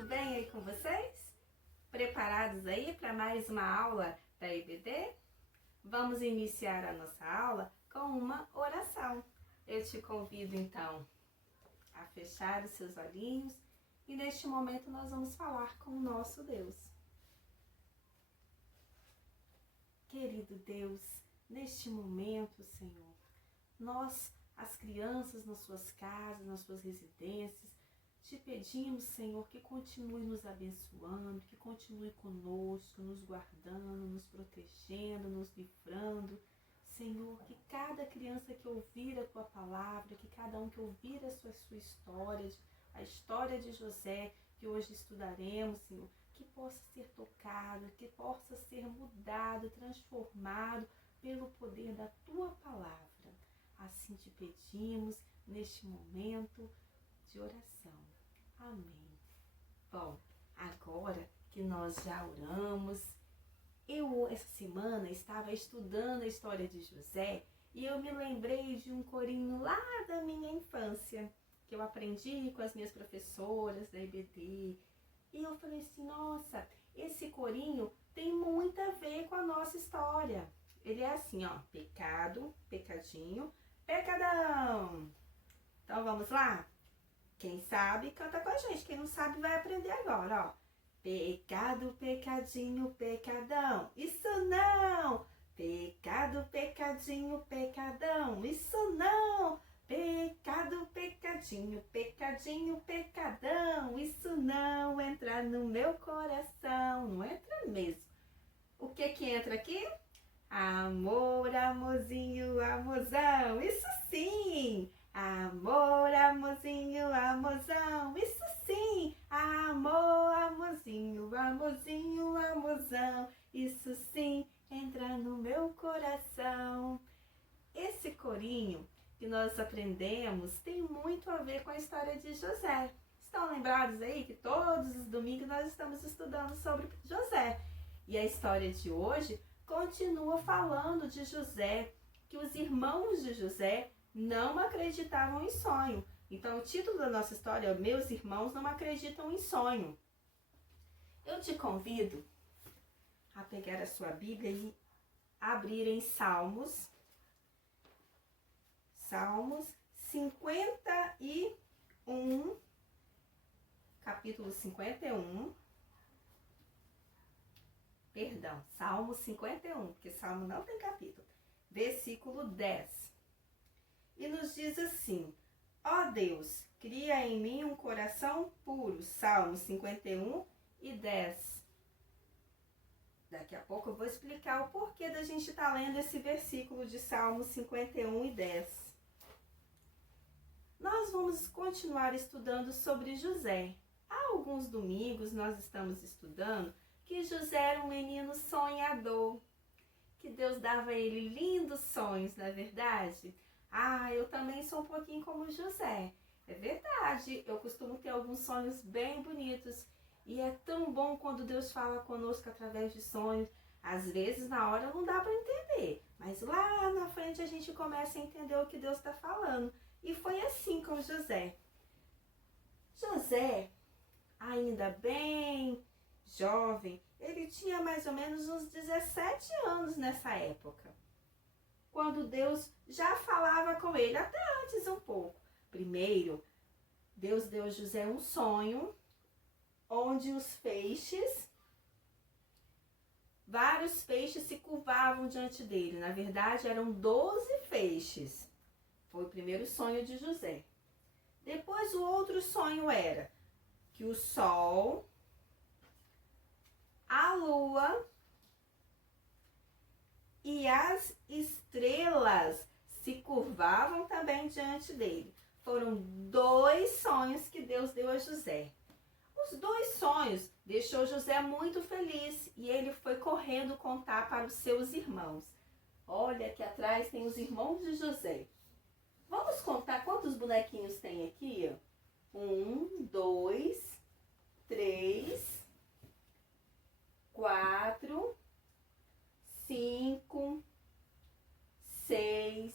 tudo bem aí com vocês? Preparados aí para mais uma aula da EBD? Vamos iniciar a nossa aula com uma oração. Eu te convido então a fechar os seus olhinhos e neste momento nós vamos falar com o nosso Deus. Querido Deus, neste momento, Senhor, nós, as crianças nas suas casas, nas suas residências, te pedimos, Senhor, que continue nos abençoando, que continue conosco, nos guardando, nos protegendo, nos livrando. Senhor, que cada criança que ouvir a Tua palavra, que cada um que ouvir a sua história, a história de José, que hoje estudaremos, Senhor, que possa ser tocado, que possa ser mudado, transformado pelo poder da Tua palavra. Assim te pedimos neste momento de oração. Amém. Bom, agora que nós já oramos, eu essa semana estava estudando a história de José e eu me lembrei de um corinho lá da minha infância, que eu aprendi com as minhas professoras da EBD. E eu falei assim, nossa, esse corinho tem muito a ver com a nossa história. Ele é assim, ó, pecado, pecadinho, pecadão. Então vamos lá? Quem sabe, canta com a gente. Quem não sabe, vai aprender agora, ó. Pecado, pecadinho, pecadão. Isso não! Pecado, pecadinho, pecadão. Isso não! Pecado, pecadinho, pecadinho, pecadão. Isso não entra no meu coração. Não entra mesmo. O que entra aqui? Amor, amorzinho, amorzão. Isso sim! Amor, amorzinho, amorzão, isso sim! Amor, amorzinho, amorzinho, amorzão, isso sim, entra no meu coração. Esse corinho que nós aprendemos tem muito a ver com a história de José. Estão lembrados aí que todos os domingos nós estamos estudando sobre José. E a história de hoje continua falando de José, que os irmãos de José não acreditavam em sonho. Então o título da nossa história é Meus Irmãos Não Acreditam em Sonho. Eu te convido a pegar a sua Bíblia e abrir em Salmos 51, capítulo 51. Perdão, Salmo 51, porque Salmo não tem capítulo. Versículo 10. E nos diz assim, ó Deus, cria em mim um coração puro. Salmo 51 e 10. Daqui a pouco eu vou explicar o porquê da gente estar lendo esse versículo de Salmo 51 e 10. Nós vamos continuar estudando sobre José. Há alguns domingos nós estamos estudando que José era um menino sonhador, que Deus dava a ele lindos sonhos, não é verdade? Ah, eu também sou um pouquinho como José. É verdade, eu costumo ter alguns sonhos bem bonitos. E é tão bom quando Deus fala conosco através de sonhos. Às vezes, na hora, não dá para entender. Mas lá na frente a gente começa a entender o que Deus está falando. E foi assim com José. José, ainda bem jovem, ele tinha mais ou menos uns 17 anos nessa época, quando Deus já falava com ele, até antes um pouco. Primeiro, Deus deu a José um sonho, onde os peixes, vários peixes se curvavam diante dele. Na verdade, eram 12 peixes. Foi o primeiro sonho de José. Depois, o outro sonho era que o sol, a lua e as estrelas se curvavam também diante dele. Foram 2 sonhos que Deus deu a José. Os 2 sonhos deixou José muito feliz e ele foi correndo contar para os seus irmãos. Olha, aqui atrás tem os irmãos de José. Vamos contar quantos bonequinhos tem aqui? 1, 2, 3, 4, 5, 6,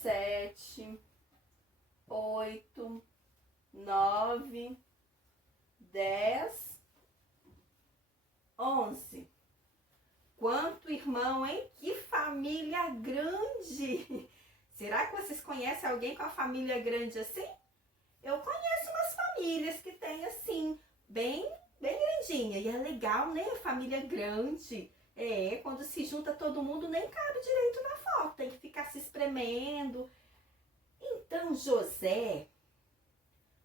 7, 8, 9, 10, 11. Quanto irmão, hein? Que família grande! Será que vocês conhecem alguém com a família grande assim? Eu conheço umas famílias que tem assim, bem grandinha. E é legal, né? Família grande. Quando se junta todo mundo, nem cabe direito na foto. Tem que ficar se espremendo. Então, José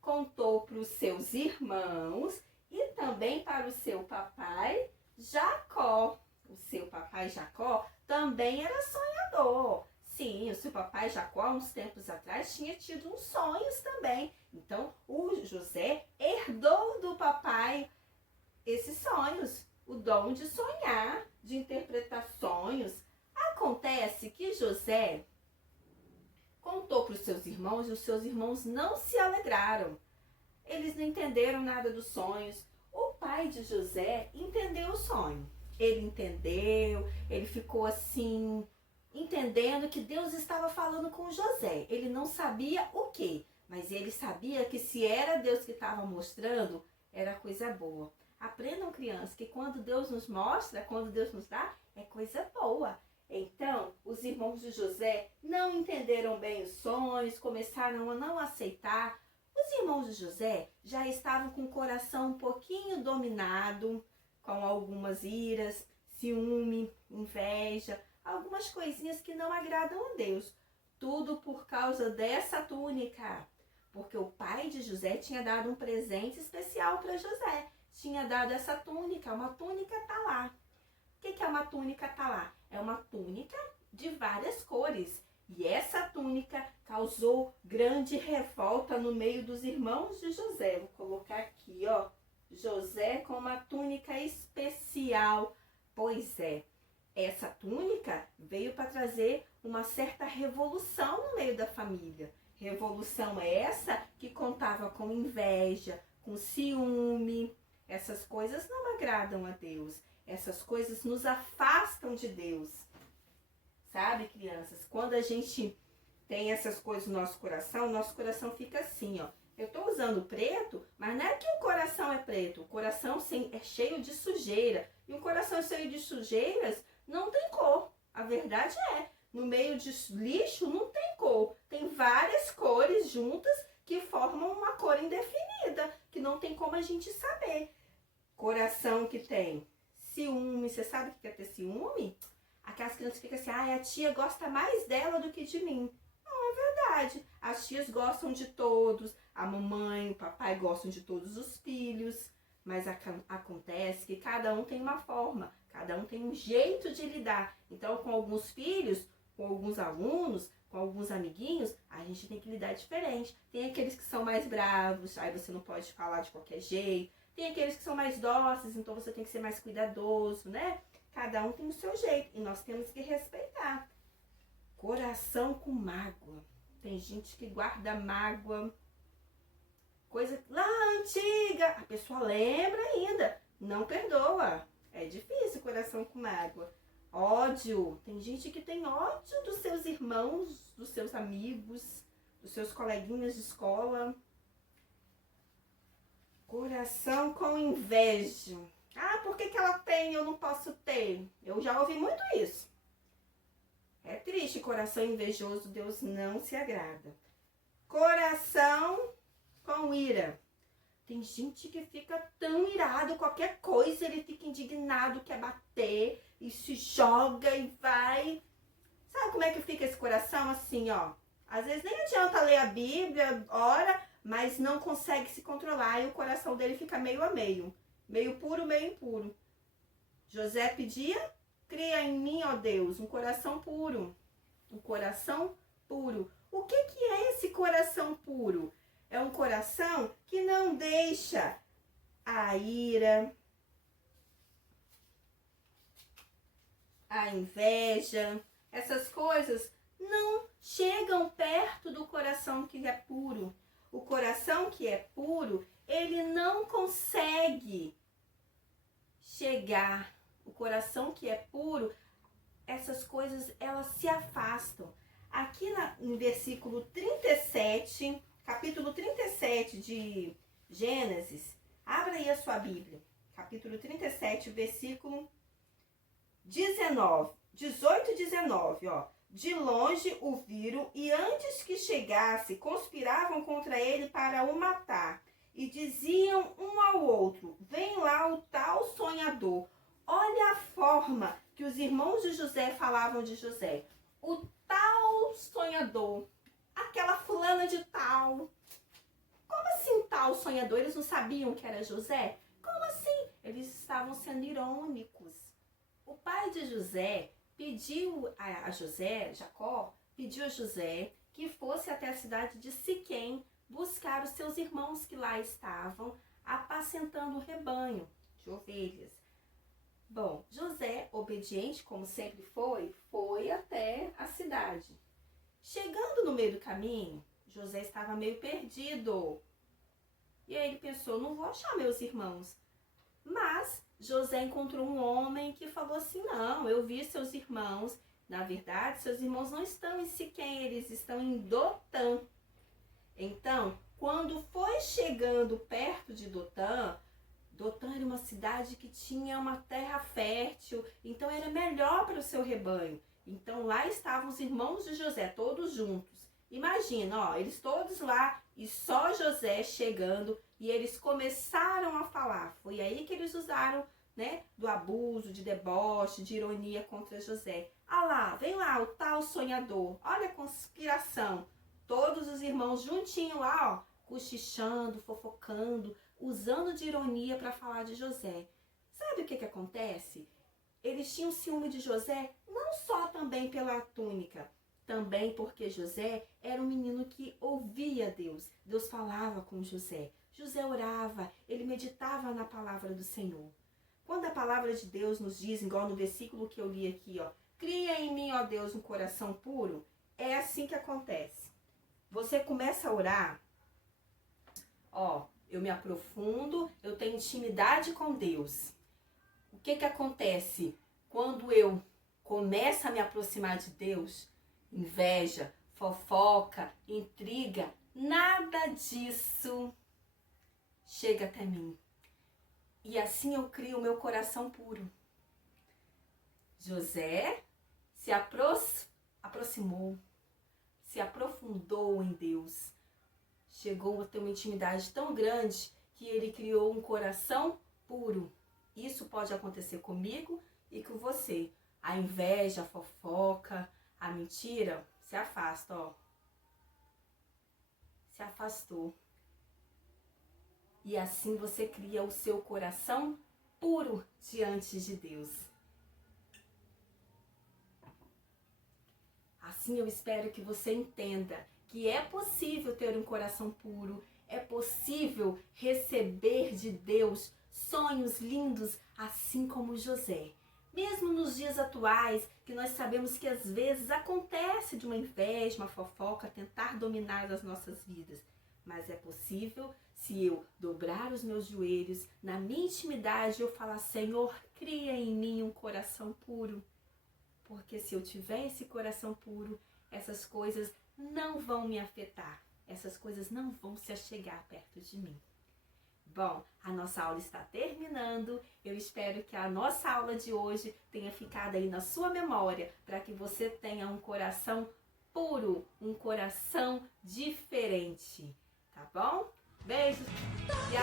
contou para os seus irmãos e também para o seu papai Jacó. O seu papai Jacó também era sonhador. Sim, o seu papai Jacó, uns tempos atrás, tinha tido uns sonhos também. Então, o José herdou do papai esses sonhos, o dom de sonhar, de interpretar sonhos. Acontece que José contou para os seus irmãos e os seus irmãos não se alegraram. Eles não entenderam nada dos sonhos. O pai de José entendeu o sonho. Ele entendeu, ele ficou assim, entendendo que Deus estava falando com José. Ele não sabia o quê, mas ele sabia que se era Deus que estava mostrando, era coisa boa. Aprendam, crianças, que quando Deus nos mostra, quando Deus nos dá, é coisa boa. Então, os irmãos de José não entenderam bem os sonhos, começaram a não aceitar. Os irmãos de José já estavam com o coração um pouquinho dominado, com algumas iras, ciúme, inveja, algumas coisinhas que não agradam a Deus. Tudo por causa dessa túnica. Porque o pai de José tinha dado um presente especial para José. Tinha dado essa túnica, uma túnica talá. O que é uma túnica talá? É uma túnica de várias cores. E essa túnica causou grande revolta no meio dos irmãos de José. Vou colocar aqui, ó. José com uma túnica especial. Pois é, essa túnica veio para trazer uma certa revolução no meio da família. Revolução essa que contava com inveja, com ciúme. Essas coisas não agradam a Deus. Essas coisas nos afastam de Deus. Sabe, crianças? Quando a gente tem essas coisas no nosso coração fica assim, ó. Eu tô usando preto, mas não é que o coração é preto. O coração sim, é cheio de sujeira. E um coração cheio de sujeiras não tem cor. A verdade é, no meio de lixo não tem cor. Tem várias cores juntas que formam uma cor indefinida, que não tem como a gente saber. Coração que tem ciúme. Você sabe o que é ter ciúme? Aquelas crianças ficam assim, a tia gosta mais dela do que de mim. Não, é verdade. As tias gostam de todos, a mamãe, o papai gostam de todos os filhos, mas acontece que cada um tem uma forma, cada um tem um jeito de lidar. Então, com alguns filhos, com alguns alunos, com alguns amiguinhos, a gente tem que lidar diferente. Tem aqueles que são mais bravos, aí você não pode falar de qualquer jeito. Tem aqueles que são mais dóceis, então você tem que ser mais cuidadoso, né? Cada um tem o seu jeito e nós temos que respeitar. Coração com mágoa. Tem gente que guarda mágoa, coisa lá antiga. A pessoa lembra ainda, não perdoa. É difícil coração com mágoa. Ódio. Tem gente que tem ódio dos seus irmãos, dos seus amigos, dos seus coleguinhas de escola. Coração com inveja. Por que ela tem e eu não posso ter? Eu já ouvi muito isso. É triste, coração invejoso, Deus não se agrada. Coração com ira. Tem gente que fica tão irado, qualquer coisa ele fica indignado, quer bater e se joga e vai. Sabe como é que fica esse coração? Assim, ó. Às vezes nem adianta ler a Bíblia, ora, mas não consegue se controlar e o coração dele fica meio a meio. Meio puro, meio impuro. José pedia, cria em mim, ó Deus, um coração puro. Um coração puro. O que é esse coração puro? É um coração que não deixa a ira, a inveja, essas coisas não chegam perto do coração que é puro. O coração que é puro, ele não consegue chegar. O coração que é puro, essas coisas, elas se afastam. Aqui no versículo 37, capítulo 37 de Gênesis, Abra aí a sua Bíblia, capítulo 37, versículo 18 e 19, ó. De longe o viram e antes que chegasse, conspiravam contra ele para o matar. E diziam um ao outro, vem lá o tal sonhador. Olha a forma que os irmãos de José falavam de José. O tal sonhador, aquela fulana de tal. Como assim tal sonhador? Eles não sabiam que era José? Como assim? Eles estavam sendo irônicos. O pai de José pediu a José, Jacó, pediu a José que fosse até a cidade de Siquém buscar os seus irmãos que lá estavam apacentando o rebanho de ovelhas. Bom, José, obediente como sempre foi até a cidade. Chegando no meio do caminho, José estava meio perdido. E aí ele pensou, não vou achar meus irmãos. Mas José encontrou um homem que falou assim, não, eu vi seus irmãos. Na verdade, seus irmãos não estão em Siquém, eles estão em Dotã. Então, quando foi chegando perto de Dotã, Dotã era uma cidade que tinha uma terra fértil, então era melhor para o seu rebanho. Então lá estavam os irmãos de José, todos juntos. Imagina, ó, eles todos lá e só José chegando e eles começaram a falar. Foi aí que eles usaram, né, do abuso, de deboche, de ironia contra José. Ah lá, vem lá o tal sonhador, olha a conspiração. Todos os irmãos juntinho lá, ó, cochichando, fofocando, usando de ironia para falar de José. Sabe o que acontece? Eles tinham ciúme de José, não só também pela túnica, também porque José era um menino que ouvia Deus. Deus falava com José. José orava, ele meditava na palavra do Senhor. Quando a palavra de Deus nos diz, igual no versículo que eu li aqui, ó, cria em mim, ó Deus, um coração puro, é assim que acontece. Você começa a orar, ó, eu me aprofundo, eu tenho intimidade com Deus. O que acontece? Quando eu começo a me aproximar de Deus, inveja, fofoca, intriga, nada disso chega até mim. E assim eu crio o meu coração puro. José se aproximou, se aprofundou em Deus. Chegou a ter uma intimidade tão grande que ele criou um coração puro. Isso pode acontecer comigo e com você. A inveja, a fofoca, a mentira, se afasta, ó. Se afastou. E assim você cria o seu coração puro diante de Deus. Assim eu espero que você entenda que é possível ter um coração puro, é possível receber de Deus sonhos lindos, assim como José. Mesmo nos dias atuais, que nós sabemos que às vezes acontece de uma inveja, uma fofoca, tentar dominar as nossas vidas. Mas é possível se eu dobrar os meus joelhos, na minha intimidade eu falar, Senhor, cria em mim um coração puro. Porque se eu tiver esse coração puro, essas coisas não vão me afetar. Essas coisas não vão se achegar perto de mim. Bom, a nossa aula está terminando. Eu espero que a nossa aula de hoje tenha ficado aí na sua memória, para que você tenha um coração puro, um coração diferente. Tá bom? Beijo e